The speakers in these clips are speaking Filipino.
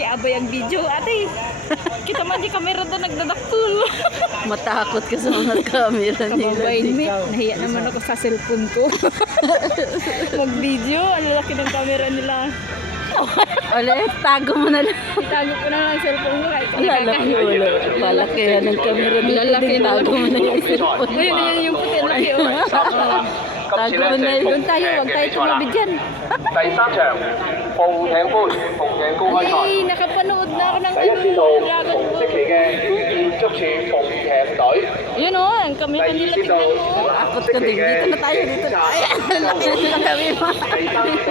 kay Abay ang video. Ate, kita man di kamera doon nagdadaktul. Matakot ka sa mga camera nila. Kababay ni, nahiya naman ako sa cellphone ko. Mag-video, ang lalaki ng camera nila. Ulit, tago mo na lang. Itago ko na lang ang cellphone ko kahit Lalaki, wala. Palakihan ng camera nila. Lalaki na Tago mo na yung cellphone. Uy, yun yung puti laki. Tago mo na yun. Doon tayo, huwag tayo tumabid dyan. 第三場，鳳艇杯鳳艇高開賽。 Ay, nakapanood na ako ng 第一知道 Dragon 紅色 Ball. 旗嘅建築署鳳艇隊。 Yun o, ang camera 第二 nila 知道 tignan mo. Akot ka din. Dito na tayo. Dito na tayo. Laki din na kami mo. 第三知道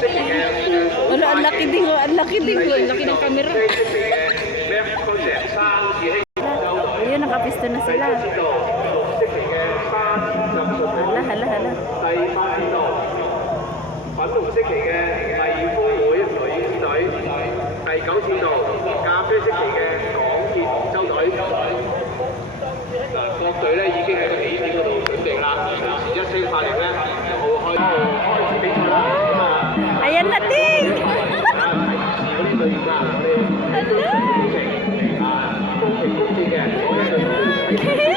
色旗嘅副 Wala, ang laki din ko. Ang laki din ko. Ang laki ng camera. 色旗嘅咩高石山義興。 Ayun, nakapisto na 第 sila. 七知道色旗嘅山浸信會。 Hala, hala, hala. 第八知道粉紅色旗嘅麗豐會女子隊。第九知道咖啡色旗嘅港鐵杭州隊。各隊咧已經喺個起點嗰度準備啦，隨時一聲發令咧就開始比賽啦。咁啊， Ayan na, Ting! 嗰啲隊員啊，我哋公平公正嘅，所有隊員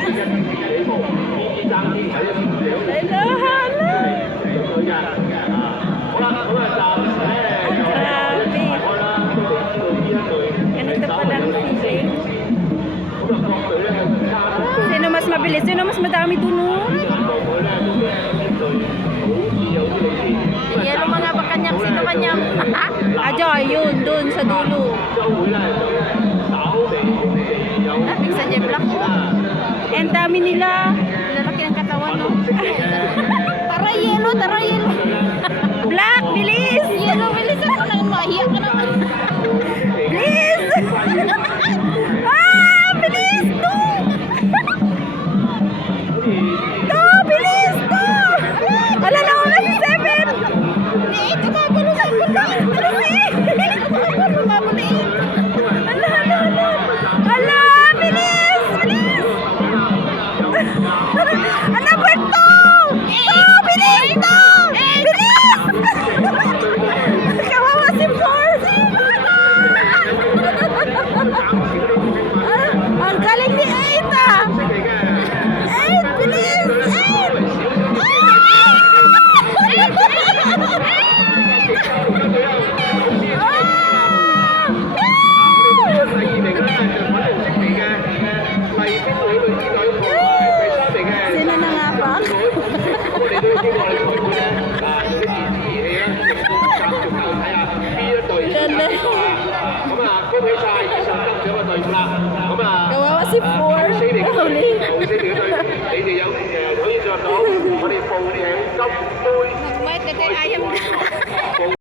都喺起步，意爭啲喺一邊兩隊 Hello, hello! 嘅。好啦，咁啊暫時咧就開啦，都未知道邊一隊 Ganito pala ang feeling. 咁啊各隊咧係差唔多。 Sino mas mabilis? Sino mas madami dunod? Yan ang mga bakanyang sino kanyang. Ajoy, yun, dun sa dulo. Lapit sa Jeblak. And dami nila. Lalaki ng katawan, no? Tara, yelo, tara, yelo. Black, bilis! Yelo, bilis ako nang mahiya ka naman. Bilis! Ah, bilis! No! No, bilis! No! Ala na ako na si Seven! Ni 8, umagulo sa punta! Ano si 8? Umagulo ni 8! Ala, ala, ala! Ala, bilis! Bilis! Ano, Berto? No, bilis! No! Bilis! Kawawa si Force! Ang galing ni 8 ah! 8, bilis! 8! Sino nangapak? 我哋都要經過你賽會咧，用啲電子儀器咧，逐球睇下邊一隊先得啊！咁啊，恭喜晒以上得獎嘅隊伍啦！咁啊， Kawawa si Four. 四名嘅隊， Huli. 四名嘅隊，你哋有可以進入到我哋鳳艇金杯。Magmayat na tayo ayam na.